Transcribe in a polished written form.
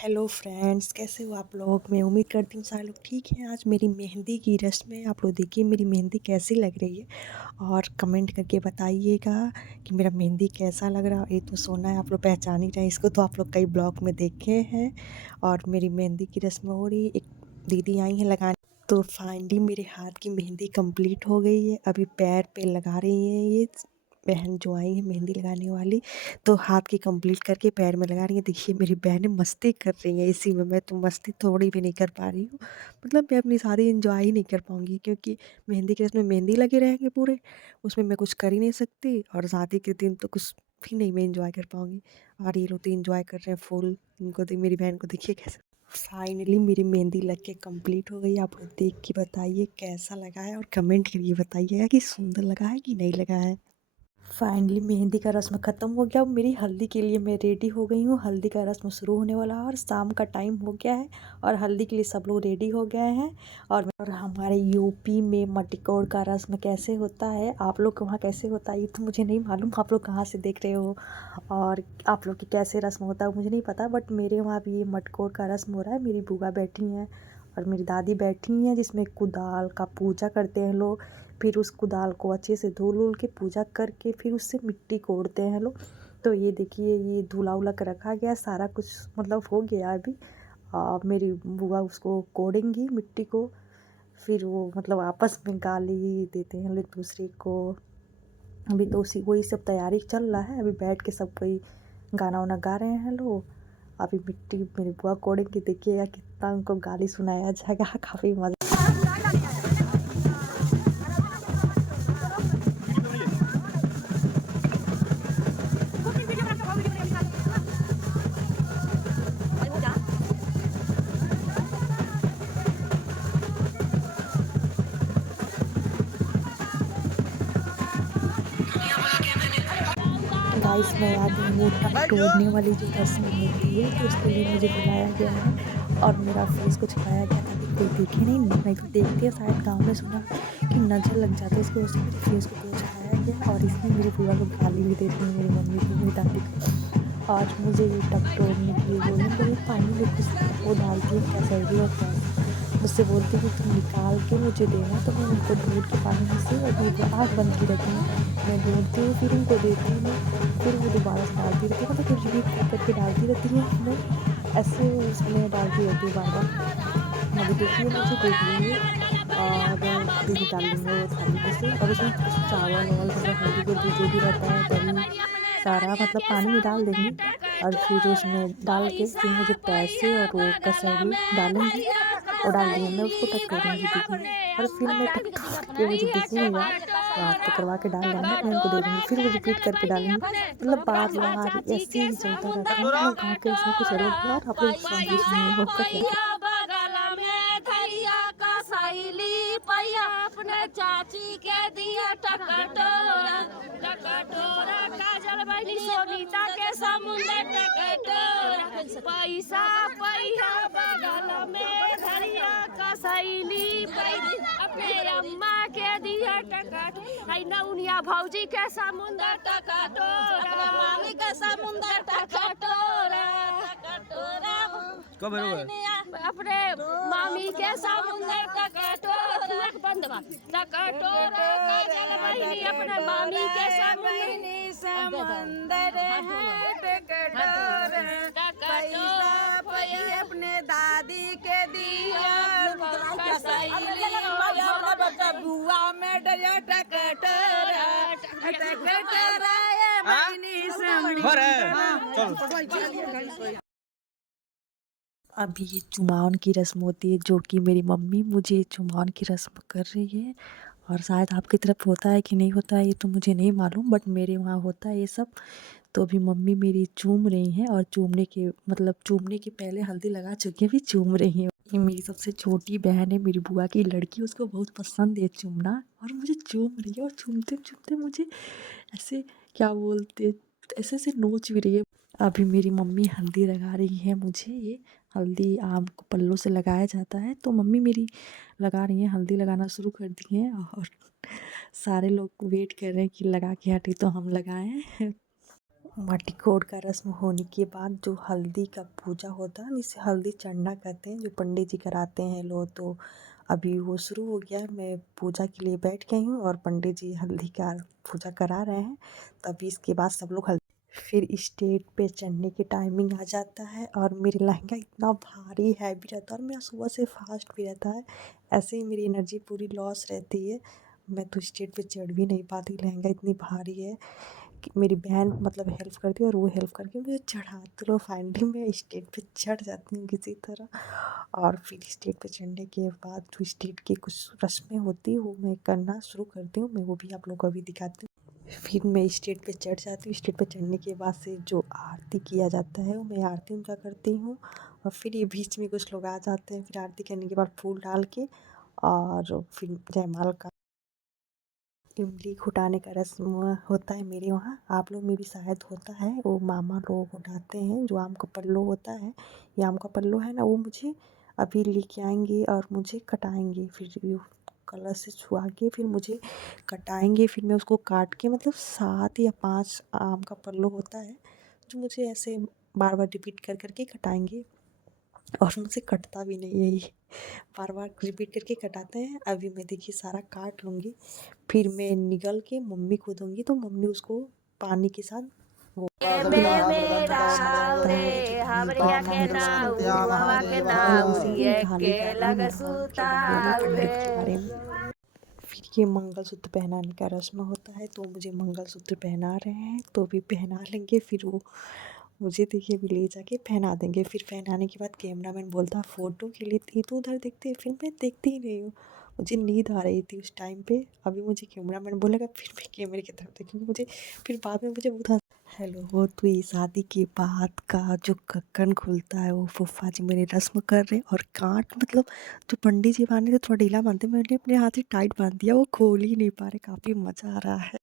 Hello friends, कैसे हो आप लोग। मैं उम्मीद करती हूँ सारे लोग ठीक हैं। आज मेरी मेहंदी की रस्म है। आप लोग देखिए मेरी मेहंदी कैसी लग रही है और कमेंट करके बताइएगा कि मेरा मेहंदी कैसा लग रहा है। ये तो सोना है, आप लोग पहचान ही रहे हैं इसको, तो आप लोग कई ब्लॉग में देखे हैं। और मेरी मेहंदी की रस्म हो रही है। एक दीदी आई हैं लगाने, तो फाइनली मेरे हाथ की मेहंदी कंप्लीट हो गई है। अभी पैर पे लगा रही हैं ये बहन जो आई है मेहंदी लगाने वाली, तो हाथ की कंप्लीट करके पैर में लगा रही है। देखिए मेरी बहनें मस्ती कर रही हैं इसी में, मैं तो मस्ती थोड़ी भी नहीं कर पा रही हूँ। मतलब मैं अपनी शादी एंजॉय ही नहीं कर पाऊँगी, क्योंकि मेहंदी के रस्म में मेहंदी लगे रहेंगे पूरे, उसमें मैं कुछ कर ही नहीं सकती। और शादी के दिन तो कुछ भी नहीं मैं एंजॉय कर पाऊँगी। और ये लोग तो एंजॉय कर रहे हैं फुल। इनको मेरी बहन को देखिए कैसे फाइनली मेरी मेहंदी लग के कंप्लीट हो गई। आप लोग देख के बताइए कैसा लगा है और कमेंट करके बताइएगा कि सुंदर लगा है कि नहीं लगा है। फाइनली मेहंदी का रस्म ख़त्म हो गया। अब मेरी हल्दी के लिए मैं रेडी हो गई हूँ। हल्दी का रस्म शुरू होने वाला है और शाम का टाइम हो गया है और हल्दी के लिए सब लोग रेडी हो गए हैं। और हमारे यूपी में मटकोर का रस्म कैसे होता है, आप लोग के वहाँ कैसे होता है ये तो मुझे नहीं मालूम। आप लोग कहाँ से देख रहे हो और आप लोग की कैसे रस्म होता है मुझे नहीं पता, बट मेरे वहाँ भी ये मटकोर का रस्म हो रहा है। मेरी बुआ बैठी हैं और मेरी दादी बैठी हैं, जिसमें कुदाल का पूजा करते हैं लोग। फिर उस कुदाल को अच्छे से धुल उल के पूजा करके फिर उससे मिट्टी कोड़ते हैं लोग। तो ये देखिए ये धुला उला के रखा गया, सारा कुछ मतलब हो गया अभी। मेरी बुआ उसको कोड़ेंगी मिट्टी को, फिर वो मतलब आपस में गाली देते हैं एक दूसरे को। अभी तो उसी वही सब तैयारी चल रहा है। अभी बैठ के सब कोई गाना वाना गा रहे हैं लोग। अभी मिट्टी मेरी बुआ कोड़ेंगी, देखिएगा कितना उनको गाली सुनाया जाएगा। काफ़ी मज़ा। गाइस मैं आ गई हूँ टक तोड़ने वाली जो रस्म होती है, तो उसके लिए मुझे बुलाया गया है और मेरा फेस को छुपाया गया ताकि कोई देखे नहीं तो देखते हैं शायद गाँव में सुना कि नज़र लग जाता है इसको, उससे मेरे फेस को पूरा छुपाया गया। और इसमें मेरी बुआ को गाली भी देती है, मेरी मम्मी को, मेरी दादी को। आज मुझे ये टक तोड़ने के लिए बोली, बोले पानी में कुछ वो डालती है कसैली और प्याज, मुझसे बोलती कि तुम निकाल के मुझे देना। तो मैं उनको ढूंढ के पानी में से, और मेरी आँख बंद की रहती है, मैं ढूंढती हूँ फिर उनको देती हूँ। फिर वो दोबारा से डालती रहती है, मतलब फिर रिपीट कर करके डालती रहती है। मैं ऐसे उसमें डालती रहती हूँ बार बार। अभी देखिए मुझे देख लीजिए और फिर निकाल लेंगे वो थाली में से, और उसमें कुछ चावल वावल मतलब हल्दी गुल्दी जो भी रहता है, दही सारा मतलब पानी में डाल देंगी। और फिर उसमें डाल के फिर मुझे पैसे और वो कसैली डालेंगी और डाल दिए मैं उसको टटोरूँगी देखिए। और फिर मैं टटोर के मुझे दिखेगा तो हाथ पकड़वा के डाल लेंगे, मैं उनको दे दूँगी, फिर वो रिपीट करके डालेंगी। मतलब बार-बार ऐसे ही चलता रहता है। मतलब गाँव के इसमें कुछ अलग है और आप लोग सॉन्ग भी सुनिए होगा क्या। बगल में धैया का सहेली पैया अपने चाची के दिया टकटोरा टकटोरा काजल बहनी सोनीता के समुंदर टकटोरा पैसा पैया बगल में धैया का सहेली पैया अपने अम्मा के दिया टकट है नौनिया भौजी के समुंदर टकटोरा मामी के समुंदर टकटोरा टकटोरा कब है अपने मामी के समुंदर टकटोरा बंदवा टकटोरा काजल बहनी अपने मामी के समुंदर है टकटोरा पैसा पैसा अपने दादी के दिया बुआ में डया टकटोरा टकटोरा बहनी समुंदर। अभी ये चुमावन की रस्म होती है, जो कि मेरी मम्मी मुझे चुमावन की रस्म कर रही है। और शायद आपकी तरफ होता है कि नहीं होता है ये तो मुझे नहीं मालूम, बट मेरे वहाँ होता है ये सब। तो अभी मम्मी मेरी चूम रही हैं और चूमने के मतलब चूमने के पहले हल्दी लगा चुकी है, अभी चूम रही हैं। ये मेरी सबसे छोटी बहन है, मेरी बुआ की लड़की, उसको बहुत पसंद है चूमना और मुझे चूम रही है। और चूमते चूमते मुझे ऐसे क्या बोलते ऐसे ऐसे नोच भी रही है। अभी मेरी मम्मी हल्दी लगा रही है मुझे। ये हल्दी आम को पल्लों से लगाया जाता है, तो मम्मी मेरी लगा रही हैं, हल्दी लगाना शुरू कर दी हैं। और सारे लोग वेट कर रहे हैं कि लगा के हटे तो हम लगाएं। मटकोर का रस्म होने के बाद जो हल्दी का पूजा होता है जिसे हल्दी चढ़ना कहते हैं, जो पंडित जी कराते हैं लोग, तो अभी वो शुरू हो गया है। मैं पूजा के लिए बैठ गई हूँ और पंडित जी हल्दी का पूजा करा रहे हैं। तभी इसके बाद सब लोग हल्दी, फिर स्टेज पे चढ़ने की टाइमिंग आ जाता है और मेरा लहंगा इतना भारी हैवी रहता है और मेरा सुबह से फास्ट भी रहता है। ऐसे ही मेरी एनर्जी पूरी लॉस रहती है, मैं तो स्टेज पे चढ़ भी नहीं पाती, लहंगा इतनी भारी है कि मेरी बहन मतलब हेल्प करती है और वो हेल्प करके मुझे चढ़ाती, तो फाइनली मैं स्टेज पे चढ़ जाती हूँ किसी तरह। और फिर स्टेज पे चढ़ने के बाद जो स्टेज की कुछ रस्में होती हैं वो मैं करना शुरू करती हूँ, मैं वो भी आप लोगों को अभी दिखाती हूँ। फिर मैं स्टेज पे चढ़ जाती हूँ, स्टेज पे चढ़ने के बाद से जो आरती किया जाता है वो मैं आरती उनका करती हूँ। और फिर ये बीच में कुछ लोग आ जाते हैं, फिर आरती करने के बाद फूल डाल के और फिर जयमाल का इमली घुटाने का रस्म होता है मेरे वहाँ, आप लोग में भी शायद होता है। वो मामा लोग उठाते हैं, जो आम का पल्लू होता है, ये आम का पल्लू है ना, वो मुझे अभी लेके आएंगे और मुझे कटाएंगे, फिर कलर से छुआ के फिर मुझे कटाएंगे, फिर मैं उसको काट के मतलब 7 या 5 आम का पल्लू होता है जो मुझे ऐसे बार बार रिपीट कर करके कटाएंगे। और मुझसे कटता भी नहीं है ये, बार बार रिपीट करके कटाते हैं। अभी मैं देखिए सारा काट लूँगी, फिर मैं निगल के मम्मी को दूँगी, तो मम्मी उसको पानी के साथ वो में मेरा रस्म होता है जो रे पानी हमरिया फेरना के है रस्म नाऊ होता है। हवा के अब मैं नाऊ इसी ये ढाली के जा रही लग हूँ सुता के बारे में, पंडित के रे। बारे में। फिर ये मंगलसूत्र पहनाने का रस्म होता है, तो मुझे मंगलसूत्र पहना रहे हैं, तो भी पहना लेंगे, फिर वो मुझे देखिए अभी ले जाके पहना देंगे। फिर पहनाने के बाद कैमरामैन बोलता है फ़ोटो के लिए, ये तो उधर देखते हैं, फिर मैं देखती ही नहीं हूँ, मुझे नींद आ रही थी उस टाइम पे। अभी मुझे कैमरामैन बोलेगा, फिर मैं कैमरे की तरफ देखूँगी, मुझे फिर बाद में मुझे बहुत हेलो हो। तो ये शादी के बाद का जो कक्कन खुलता है वो फूफा जी मेरे रस्म कर रहे हैं, और काट मतलब जो पंडित जी बांधे थे थोड़ा ढीला बांधते, मैंने अपने हाथ से टाइट बांध दिया, वो खोल ही नहीं पा रहे, काफ़ी मज़ा आ रहा है।